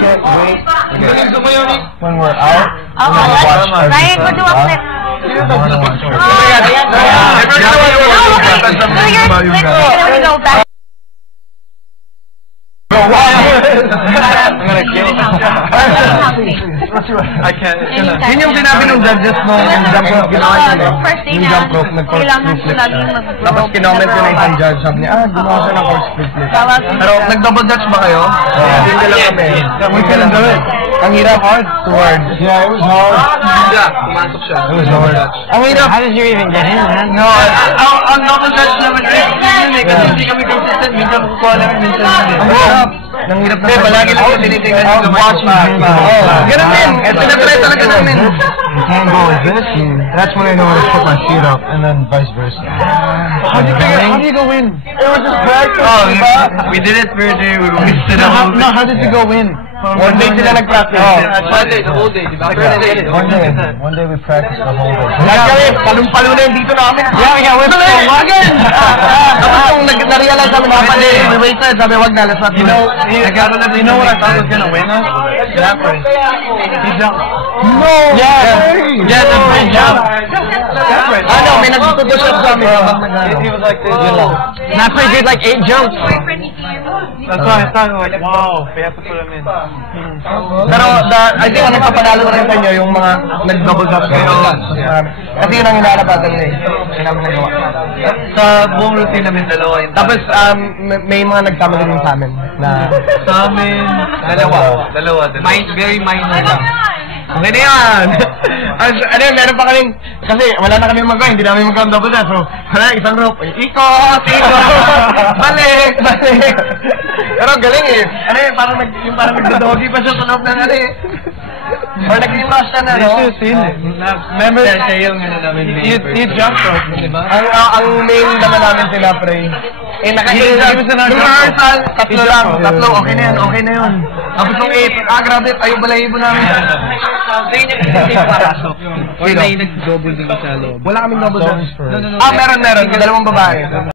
can't wait. When we're out, Ryan, we'll do a flip. So you're split, go back. I'm gonna kill him. I can't. Yun yung sinabi ng judges nung jump rope ginawa niya. Yung jump rope, nag-corkscrew flip. Tapos kinoment ko na isang judge, sabi niya, gumawa siya ng corkscrew flip. Pero nag-double dutch ba kayo? Hindi lang kami. We couldn't do it. Ang hirap, hard to hard. Yeah, it was hard. Yeah, pumasok siya. It was hard. Ang hirap. How did you even get in, man? No, ang double dutch naman kasi hindi kami consistent. Minsan kukuha namin, minsan hindi. Ang hirap. Ang hirap na. Palagi lang yung tinitingnan yung kamay ko. Ganun din. Tinatry talaga namin. You can't go with this. That's when I know to put my feet up, and then vice versa. How do you go in? It was just practice. We did it for a day. We wasted a whole day. No, how did you go in? One day sila nag-practice. One day, the whole day. One day we practiced the whole day. Lahat kami, palong-palo na yung dito namin. Yeah, we're so wagon! Tapos nung na-realize namin na pala, we waited, sabi wag na, let's not do it. You know what I thought was gonna win us? Napper. He jumped. No! Yeah, that's my jump. Ano, may nagtutubo siya sa amin. He was like this. Napper did like 8 jumps. That's why I thought, like, wow, we have to put him in. Pero, I think ang nagpapanalo rin sa inyo, yung mga nag-double jump kayo. Kasi yun ang inaalabatan nila eh. Yun namin nagawa. Sa buong routine namin, dalawa yun. Tapos, may mga nagkamali din sa amin. Sa amin, Dalawa. Very minor lang. Okay na yan! Ano yun, meron pa kaming, kasi wala na kami magawa, hindi namin magkakam-double dutch. So, wala, isang rope, ikot! Balik! Pero galing eh. Ano yun, parang nagdodoggy pa siya sa loob ng ano eh. Or nag-impress siya na, no? Remember, you jumped rope, di ba? Ang main naman namin sila, pre. Eh, nung rehearsal, tatlo, okay na yun. Tapos nung 8, grabe, tayo balahibo namin. Or may nag-double din sa loob. Wala kaming double dutch. No. Meron. Dalawang babae.